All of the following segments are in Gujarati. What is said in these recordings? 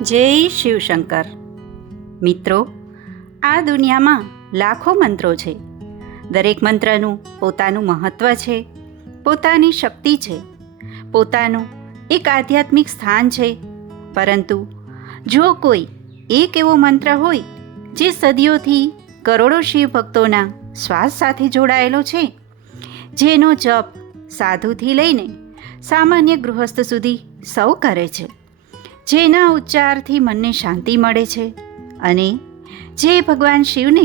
જય શિવશંકર. મિત્રો, આ દુનિયામાં લાખો મંત્રો છે. દરેક મંત્રનું પોતાનું મહત્ત્વ છે, પોતાની શક્તિ છે, પોતાનું એક આધ્યાત્મિક સ્થાન છે. પરંતુ જો કોઈ એક એવો મંત્ર હોય જે સદીઓથી કરોડો શિવ ભક્તોના શ્વાસ સાથે જોડાયેલો છે, જેનો જપ સાધુથી લઈને સામાન્ય ગૃહસ્થ સુધી સૌ કરે છે, જેના ઉચ્ચારથી મનને શાંતિ મળે છે અને જે ભગવાન શિવને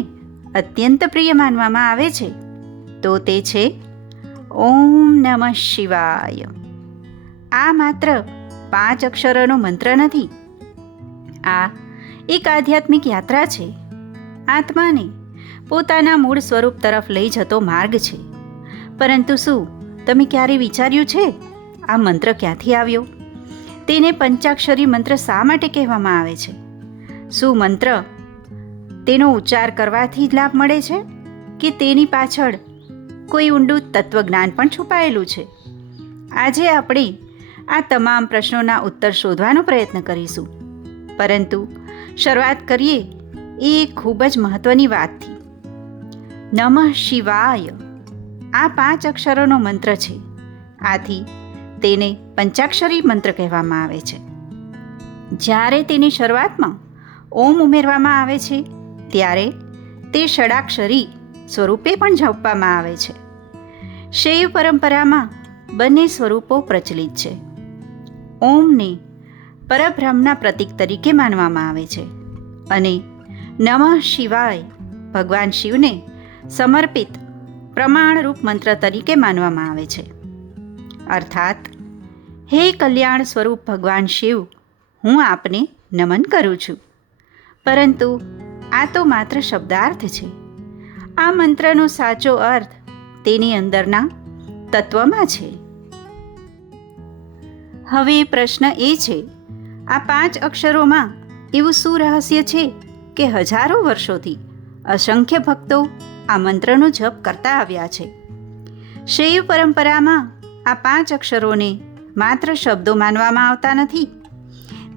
અત્યંત પ્રિય માનવામાં આવે છે, તો તે છે ઓમ નમઃ શિવાય. આ માત્ર 5 અક્ષરોનો મંત્ર નથી. આ એક આધ્યાત્મિક યાત્રા છે. આત્માને પોતાના મૂળ સ્વરૂપ તરફ લઈ જતો માર્ગ છે. પરંતુ શું તમે ક્યારે વિચાર્યું છે આ મંત્ર ક્યાંથી આવ્યો? તેને પંચાક્ષરી મંત્ર શા માટે કહેવામાં આવે છે? શું મંત્ર તેનો ઉચ્ચાર કરવાથી જ લાભ મળે છે કે તેની પાછળ કોઈ ઊંડું તત્વજ્ઞાન પણ છુપાયેલું છે? આજે આપણે આ તમામ પ્રશ્નોના ઉત્તર શોધવાનો પ્રયત્ન કરીશું. પરંતુ શરૂઆત કરીએ એ ખૂબ જ મહત્ત્વની વાતથી. નમઃ શિવાય આ 5 અક્ષરોનો મંત્ર છે. આથી તેને પંચાક્ષરી મંત્ર કહેવામાં આવે છે. જ્યારે તેની શરૂઆતમાં ઓમ ઉમેરવામાં આવે છે, ત્યારે તે ષડાક્ષરી સ્વરૂપે પણ જપવામાં આવે છે. શૈવ પરંપરામાં બંને સ્વરૂપો પ્રચલિત છે. ઓમને પરબ્રહ્મના પ્રતીક તરીકે માનવામાં આવે છે અને નમઃ શિવાય ભગવાન શિવને સમર્પિત પ્રમાણરૂપ મંત્ર તરીકે માનવામાં આવે છે. અર્થાત, હે કલ્યાણ સ્વરૂપ ભગવાન શિવ, હું આપને નમન કરું છું. પરંતુ આ તો માત્ર શબ્દાર્થ છે. આ મંત્રનો સાચો અર્થ તેની અંદરના તત્વમાં છે. હવે પ્રશ્ન એ છે, આ 5 અક્ષરોમાં એવું શું રહસ્ય છે કે હજારો વર્ષોથી અસંખ્ય ભક્તો આ મંત્રનો જપ કરતા આવ્યા છે? શૈવ પરંપરામાં આ 5 અક્ષરોને માત્ર શબ્દો માનવામાં આવતા નથી.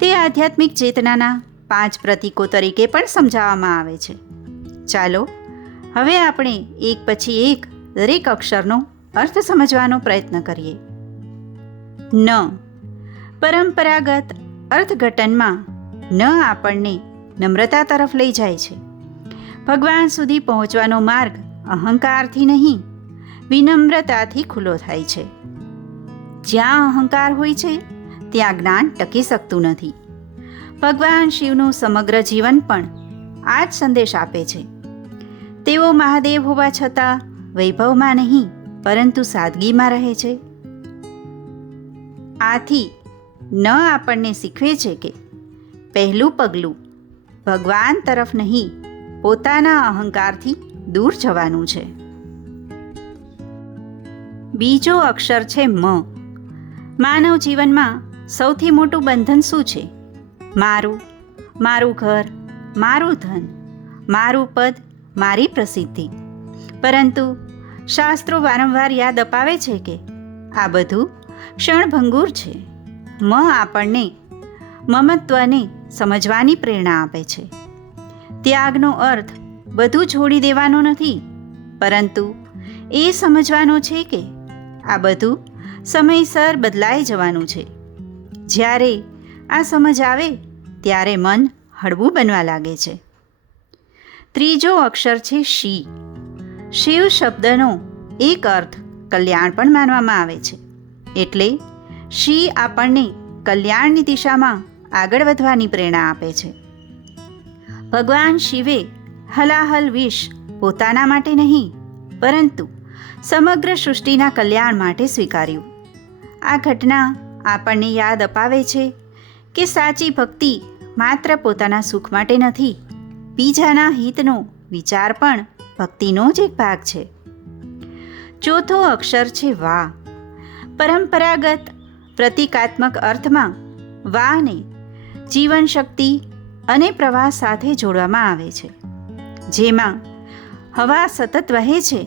તે આધ્યાત્મિક ચેતનાના 5 પ્રતીકો તરીકે પણ સમજાવવામાં આવે છે. ચાલો હવે આપણે એક પછી એક દરેક અક્ષરનો અર્થ સમજવાનો પ્રયત્ન કરીએ. ન. પરંપરાગત અર્થઘટનમાં ન આપણને નમ્રતા તરફ લઈ જાય છે. ભગવાન સુધી પહોંચવાનો માર્ગ અહંકારથી નહીં, વિનમ્રતાથી ખુલ્લો થાય છે. જ્યાં અહંકાર હોય છે ત્યાં જ્ઞાન ટકી શકતું નથી. ભગવાન શિવનું સમગ્ર જીવન પણ આ જ સંદેશ આપે છે. તેઓ મહાદેવ હોવા છતાં વૈભવમાં નહીં, પરંતુ સાદગીમાં રહે છે. આથી ન આપણને શીખવે છે કે પહેલું પગલું ભગવાન તરફ નહીં, પોતાના અહંકારથી દૂર જવાનું છે. બીજો અક્ષર છે મ. માનવ જીવનમાં સૌથી મોટું બંધન શું છે? મારું, મારું ઘર, મારું ધન, મારું પદ, મારી પ્રસિદ્ધિ. પરંતુ શાસ્ત્રો વારંવાર યાદ અપાવે છે કે આ બધું ક્ષણભંગુર છે. મ આપણને મમત્વને સમજવાની પ્રેરણા આપે છે. ત્યાગનો અર્થ બધું છોડી દેવાનો નથી, પરંતુ એ સમજવાનો છે કે આ બધું સમયસર બદલાઈ જવાનું છે. જ્યારે આ સમજ આવે ત્યારે મન હળવું બનવા લાગે છે. ત્રીજો અક્ષર છે શિ. શિવ શબ્દનો એક અર્થ કલ્યાણ પણ માનવામાં આવે છે. એટલે શિ આપણને કલ્યાણની દિશામાં આગળ વધવાની પ્રેરણા આપે છે. ભગવાન શિવે હલાહલ વિષ પોતાના માટે નહીં, પરંતુ સમગ્ર સૃષ્ટિના કલ્યાણ માટે સ્વીકાર્યું. આ ઘટના આપણને યાદ અપાવે છે કે સાચી ભક્તિ માત્ર પોતાના સુખ માટે નથી, બીજાના હિતનો વિચાર પણ ભક્તિનો જ એક ભાગ છે. ચોથો અક્ષર છે વા. પરંપરાગત પ્રતિકાત્મક અર્થમાં વાને જીવન શક્તિ અને પ્રવાહ સાથે જોડવામાં આવે છે. જેમાં હવા સતત વહે છે,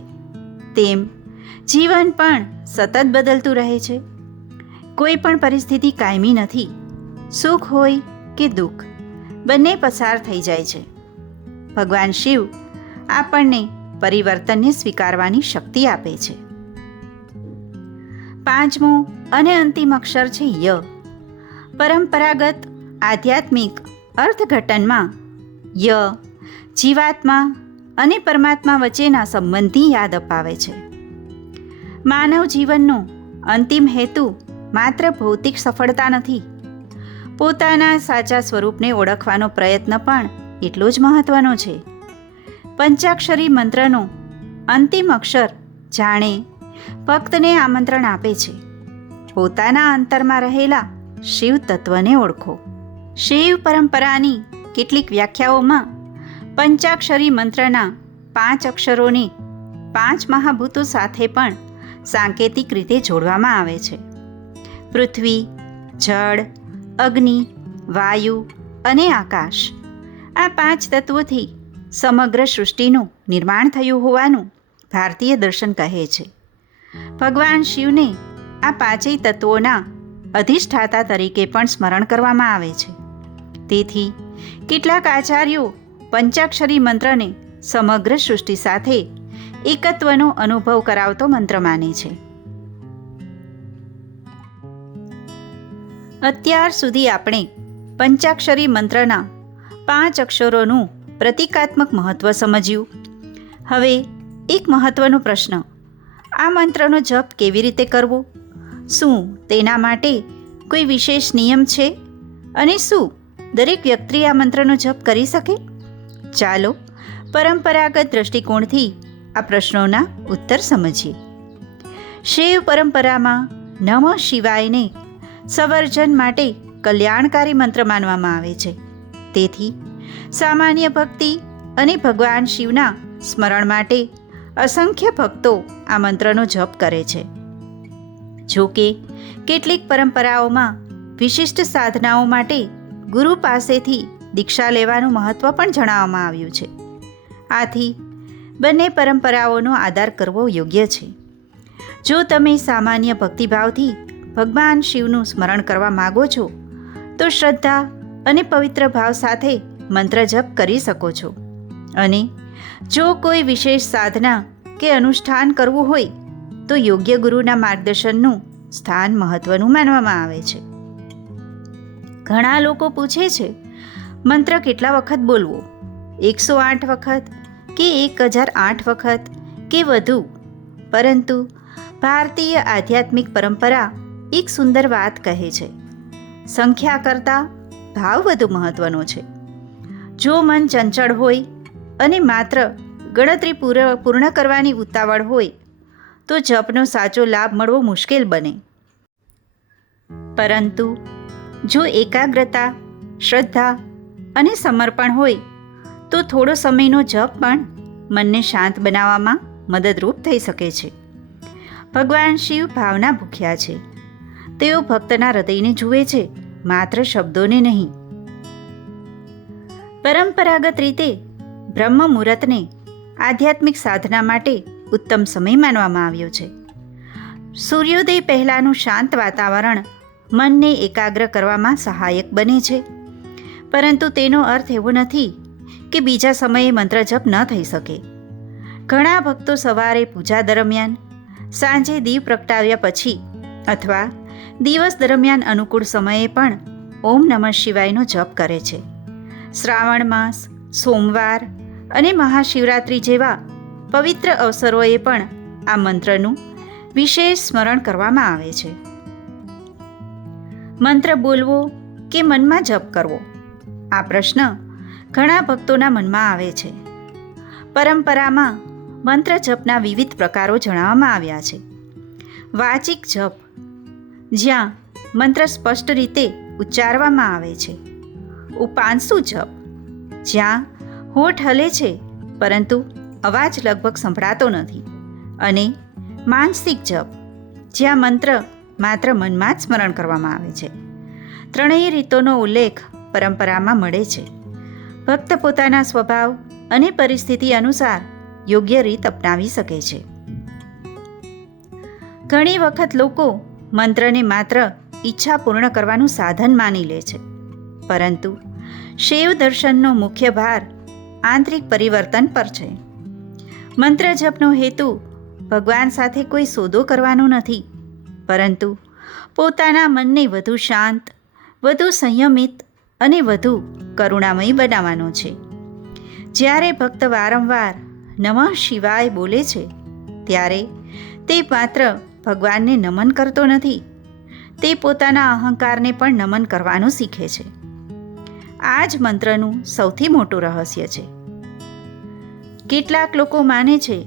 તેમ જીવન પણ સતત બદલતું રહે છે. કોઈ પણ પરિસ્થિતિ કાયમી નથી. સુખ હોય કે દુઃખ બંને પસાર થઈ જાય છે. ભગવાન શિવ આપણને પરિવર્તનને સ્વીકારવાની શક્તિ આપે છે. પાંચમું અને અંતિમ અક્ષર છે ય. પરંપરાગત આધ્યાત્મિક અર્થઘટનમાં ય જીવાત્મા અને પરમાત્મા વચ્ચેના સંબંધની યાદ અપાવે છે. માનવ જીવનનો અંતિમ હેતુ માત્ર ભૌતિક સફળતા નથી. પોતાના સાચા સ્વરૂપને ઓળખવાનો પ્રયત્ન પણ એટલો જ મહત્વનો છે. પંચાક્ષરી મંત્રનો અંતિમ અક્ષર જાણે ભક્તને આમંત્રણ આપે છે, પોતાના અંતરમાં રહેલા શિવ તત્વને ઓળખો. શિવ પરંપરાની કેટલીક વ્યાખ્યાઓમાં પંચાક્ષરી મંત્રના 5 અક્ષરોને 5 મહાભૂતો સાથે પણ સાંકેતિક રીતે જોડવામાં આવે છે. પૃથ્વી, જળ, અગ્નિ, વાયુ અને આકાશ, આ 5 તત્વોથી સમગ્ર સૃષ્ટિનું નિર્માણ થયું હોવાનું ભારતીય દર્શન કહે છે. ભગવાન શિવને આ 5 તત્વોના અધિષ્ઠાતા તરીકે પણ સ્મરણ કરવામાં આવે છે. તેથી કેટલાક આચાર્યો પંચાક્ષરી મંત્રને સમગ્ર સૃષ્ટિ સાથે એકત્વનો અનુભવ કરાવતો મંત્ર માને છે. અત્યાર સુધી આપણે પંચાક્ષરી મંત્રના 5 અક્ષરોનું પ્રતિકાત્મક મહત્વ સમજ્યું. હવે એક મહત્વનો પ્રશ્ન: આ મંત્રનો જપ કેવી રીતે કરવો? શું તેના માટે કોઈ વિશેષ નિયમ છે? અને શું દરેક વ્યક્તિ આ મંત્રનો જપ કરી શકે? ચાલો પરંપરાગત દૃષ્ટિકોણથી આ પ્રશ્નોના ઉત્તર સમજીએ. શિવ પરંપરામાં નમઃ શિવાયને સંવર્જન માટે કલ્યાણકારી મંત્ર માનવામાં આવે છે. તેથી સામાન્ય ભક્તિ અને ભગવાન શિવના સ્મરણ માટે અસંખ્ય ભક્તો આ મંત્રનો જપ કરે છે. જો કે કેટલીક પરંપરાઓમાં વિશિષ્ટ સાધનાઓ માટે ગુરુ પાસેથી દીક્ષા લેવાનું મહત્ત્વ પણ જણાવવામાં આવ્યું છે. આથી બંને પરંપરાઓનો આદર કરવો યોગ્ય છે. જો તમે સામાન્ય ભક્તિભાવથી ભગવાન શિવનું સ્મરણ કરવા માગો છો તો શ્રદ્ધા અને પવિત્ર ભાવ સાથે મંત્ર જપ કરી શકો છો. અને જો કોઈ વિશેષ સાધના કે અનુષ્ઠાન કરવું હોય તો યોગ્ય ગુરુના માર્ગદર્શનનું સ્થાન મહત્વનું માનવામાં આવે છે. ઘણા લોકો પૂછે છે, મંત્ર કેટલા વખત બોલવો? 108 વખત કે 1008 વખત કે વધુ? પરંતુ ભારતીય આધ્યાત્મિક પરંપરા એક સુંદર વાત કહે છે: સંખ્યા કરતાં ભાવ વધુ મહત્વનો છે. જો મન ચંચળ હોય અને માત્ર ગણતરી પૂર્ણ કરવાની ઉતાવળ હોય તો જપનો સાચો લાભ મળવો મુશ્કેલ બને. પરંતુ જો એકાગ્રતા, શ્રદ્ધા અને સમર્પણ હોય તો થોડો સમયનો જપ પણ મનને શાંત બનાવવામાં મદદરૂપ થઈ શકે છે. ભગવાન શિવ ભાવના ભૂખ્યા છે. તેઓ ભક્તના હૃદયને જુએ છે, માત્ર શબ્દોને નહીં. પરંપરાગત રીતે બ્રહ્મ મુહૂર્તને આધ્યાત્મિક સાધના માટે ઉત્તમ સમય માનવામાં આવ્યો છે. સૂર્યોદય પહેલાંનું શાંત વાતાવરણ મનને એકાગ્ર કરવામાં સહાયક બને છે. પરંતુ તેનો અર્થ એવો નથી કે બીજા સમયે મંત્ર જપ ન થઈ શકે. ઘણા ભક્તો સવારે પૂજા દરમિયાન, સાંજે દીપ પ્રગટાવ્યા પછી અથવા દિવસ દરમિયાન અનુકૂળ સમયે પણ ઓમ નમઃ શિવાયનો જપ કરે છે. શ્રાવણ માસ, સોમવાર અને મહાશિવરાત્રિ જેવા પવિત્ર અવસરોએ પણ આ મંત્રનું વિશેષ સ્મરણ કરવામાં આવે છે. મંત્ર બોલવો કે મનમાં જપ કરવો? આ પ્રશ્ન ઘણા ભક્તોના મનમાં આવે છે. પરંપરામાં મંત્ર જપના વિવિધ પ્રકારો જણાવવામાં આવ્યા છે. વાચિક જપ, જ્યાં મંત્ર સ્પષ્ટ રીતે ઉચ્ચારવામાં આવે છે. ઉપાંશુ જપ, જ્યાં હોઠ હલે છે પરંતુ અવાજ લગભગ સંભળાતો નથી. અને માનસિક જપ, જ્યાં મંત્ર માત્ર મનમાં જ સ્મરણ કરવામાં આવે છે. ત્રણેય રીતોનો ઉલ્લેખ પરંપરામાં મળે છે. ભક્ત પોતાના સ્વભાવ અને પરિસ્થિતિ અનુસાર યોગ્ય રીત અપનાવી શકે છે. ઘણી વખત લોકો મંત્રને માત્ર ઈચ્છા પૂર્ણ કરવાનું સાધન માની લે છે. પરંતુ શિવ દર્શનનો મુખ્ય ભાર આંતરિક પરિવર્તન પર છે. મંત્ર જપનો હેતુ ભગવાન સાથે કોઈ સોદો કરવાનો નથી, પરંતુ પોતાના મનને વધુ શાંત, વધુ સંયમિત અને વધુ કરુણામય બનાવવાનો છે. જ્યારે ભક્ત વારંવાર નમઃ શિવાય બોલે છે, ત્યારે તે માત્ર ભગવાનને નમન કરતો નથી, તે પોતાના અહંકારને પણ નમન કરવાનું શીખે છે. આ જ મંત્રનું સૌથી મોટું રહસ્ય છે. કેટલાક લોકો માને છે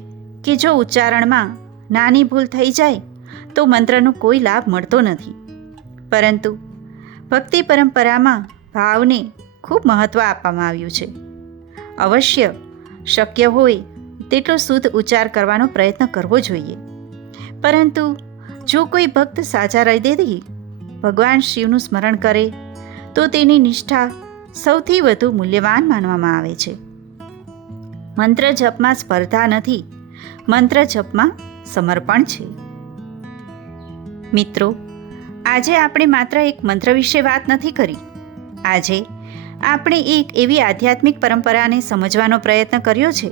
કે જો ઉચ્ચારણમાં નાની ભૂલ થઈ જાય તો મંત્રનો કોઈ લાભ મળતો નથી, પરંતુ ભક્તિ પરંપરામાં ભાવને ખૂબ મહત્ત્વ આપવામાં આવ્યું છે. અવશ્ય શક્ય હોય તેટલો શુદ્ધ ઉચ્ચાર કરવાનો પ્રયત્ન કરવો જોઈએ, પરંતુ જો કોઈ ભક્ત સાચા હૃદયથી ભગવાન શિવનું સ્મરણ કરે તો તેની નિષ્ઠા સૌથી વધુ મૂલ્યવાન માનવામાં આવે છે. મંત્ર જપમાં સ્પર્ધા નથી, મંત્ર જપમાં સમર્પણ છે. મિત્રો, આજે આપણે માત્ર એક મંત્ર વિશે વાત નથી કરી. આજે આપણે એક એવી આધ્યાત્મિક પરંપરાને સમજવાનો પ્રયત્ન કર્યો છે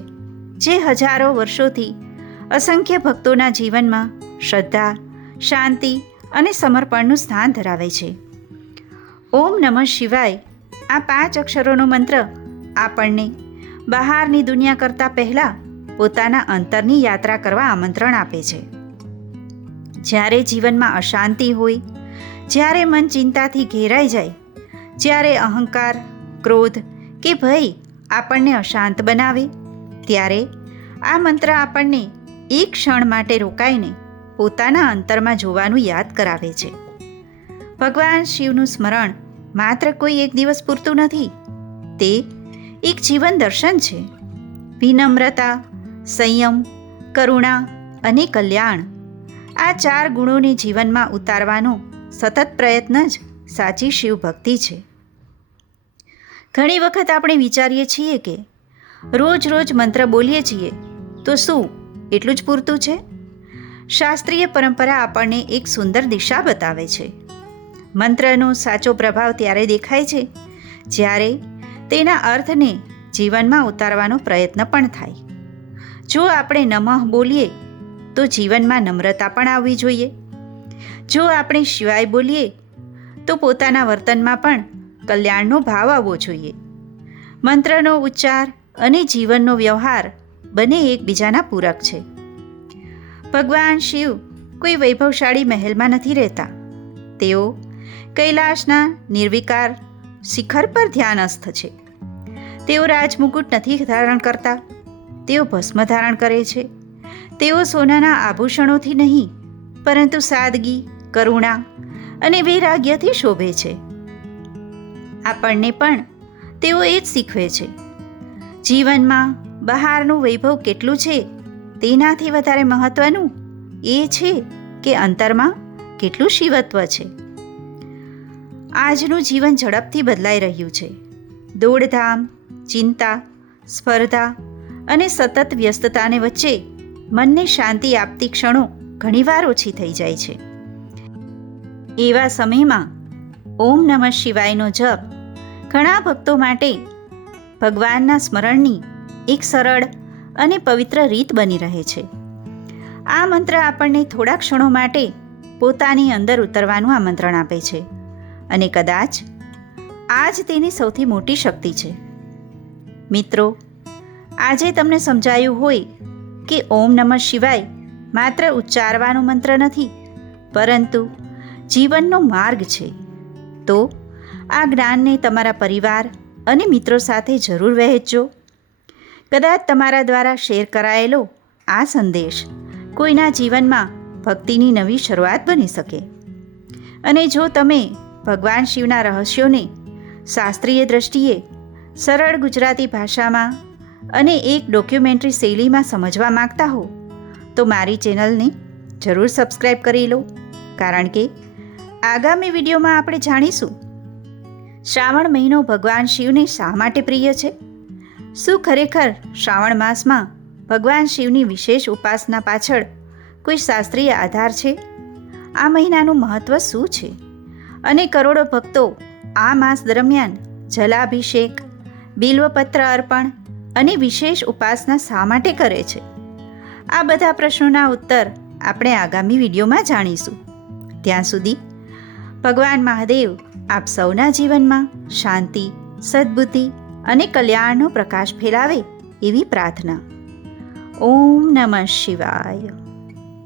જે હજારો વર્ષોથી અસંખ્ય ભક્તોના જીવનમાં શ્રદ્ધા, શાંતિ અને સમર્પણનું સ્થાન ધરાવે છે. ઓમ નમઃ શિવાય આ 5 અક્ષરોનો મંત્ર આપણને બહારની દુનિયા કરતાં પહેલાં પોતાના અંતરની યાત્રા કરવા આમંત્રણ આપે છે. જ્યારે જીવનમાં અશાંતિ હોય, જ્યારે મન ચિંતાથી ઘેરાઈ જાય, જ્યારે અહંકાર, ક્રોધ કે ભય આપણને અશાંત બનાવે, ત્યારે આ મંત્ર આપણને એક ક્ષણ માટે રોકાઈને પોતાના અંતરમાં જોવાનું યાદ કરાવે છે. ભગવાન શિવનું સ્મરણ માત્ર કોઈ એક દિવસ પૂરતું નથી, તે એક જીવન દર્શન છે. વિનમ્રતા, સંયમ, કરુણા અને કલ્યાણ, આ 4 ગુણોને જીવનમાં ઉતારવાનો સતત પ્રયત્ન જ સાચી શિવ ભક્તિ છે. ઘણી વખત આપણે વિચારીએ છીએ કે રોજ રોજ મંત્ર બોલીએ છીએ તો શું એટલું જ પૂરતું છે? શાસ્ત્રીય પરંપરા આપણને એક સુંદર દિશા બતાવે છે. મંત્રનો સાચો પ્રભાવ ત્યારે દેખાય છે જ્યારે તેના અર્થને જીવનમાં ઉતારવાનો પ્રયત્ન પણ થાય. જો આપણે નમઃ બોલીએ તો જીવનમાં નમ્રતા પણ આવવી જોઈએ. જો આપણે શિવાય બોલીએ તો પોતાના વર્તનમાં પણ કલ્યાણનો ભાવ આવવો જોઈએ. મંત્રનો ઉચ્ચાર અને જીવનનો વ્યવહાર બંને એકબીજાના પૂરક છે. ભગવાન શિવ કોઈ વૈભવશાળી મહેલમાં નથી રહેતા. તેઓ કૈલાશના નિર્વિકાર શિખર પર ધ્યાનસ્થ છે. તેઓ રાજમુકુટ નથી ધારણ કરતા, તેઓ ભસ્મ ધારણ કરે છે. તેઓ સોનાના આભૂષણોથી નહીં, પરંતુ સાદગી, કરુણા અને વૈરાગ્યથી શોભે છે. આપણને પણ તેઓ એ જ શીખવે છે. જીવનમાં બહારનું વૈભવ કેટલું છે તેનાથી વધારે મહત્વનું એ છે કે અંતરમાં કેટલું શિવત્વ છે. આજનું જીવન ઝડપથી બદલાઈ રહ્યું છે. દોડધામ, ચિંતા, સ્પર્ધા અને સતત વ્યસ્તતાને વચ્ચે મનને શાંતિ આપતી ક્ષણો ઘણીવાર ઓછી થઈ જાય છે. એવા સમયમાં ઓમ નમઃ શિવાયનો જપ ઘણા ભક્તો માટે ભગવાનના સ્મરણની એક સરળ અને પવિત્ર રીત બની રહે છે. આ મંત્ર આપણને થોડા ક્ષણો માટે પોતાની અંદર ઉતરવાનું આમંત્રણ આપે છે, અને કદાચ આ જ તેની સૌથી મોટી શક્તિ છે. મિત્રો, આજે તમને સમજાયું હોય કે ઓમ નમઃ શિવાય માત્ર ઉચ્ચારવાનો મંત્ર નથી, પરંતુ જીવનનો માર્ગ છે. તો આ જ્ઞાનને તમારા પરિવાર અને મિત્રો સાથે જરૂર વહેંચજો. કદાચ તમારા દ્વારા શેર કરાયેલો આ સંદેશ કોઈના જીવનમાં ભક્તિની નવી શરૂઆત બની શકે. અને જો તમે ભગવાન શિવના રહસ્યોને શાસ્ત્રીય દ્રષ્ટિએ સરળ ગુજરાતી ભાષામાં અને એક ડોક્યુમેન્ટરી શૈલીમાં સમજવા માંગતા હો તો મારી ચેનલને જરૂર સબસ્ક્રાઈબ કરી લો, કારણ કે આગામી વિડીયોમાં આપણે જાણીશું શ્રાવણ મહિનો ભગવાન શિવને શા માટે પ્રિય છે. શું ખરેખર શ્રાવણ માસમાં ભગવાન શિવની વિશેષ ઉપાસના પાછળ કોઈ શાસ્ત્રીય આધાર છે? આ મહિનાનું મહત્ત્વ શું છે? અને કરોડો ભક્તો આ માસ દરમિયાન જલાભિષેક, બિલ્વપત્ર અર્પણ અને વિશેષ ઉપાસના શા માટે કરે છે? આ બધા પ્રશ્નોના ઉત્તર આપણે આગામી વિડીયોમાં જાણીશું. ત્યાં સુધી ભગવાન મહાદેવ આપ સૌના જીવનમાં શાંતિ, સદ્બુદ્ધિ અને કલ્યાણનો પ્રકાશ ફેલાવે એવી પ્રાર્થના. ઓમ નમઃ શિવાય.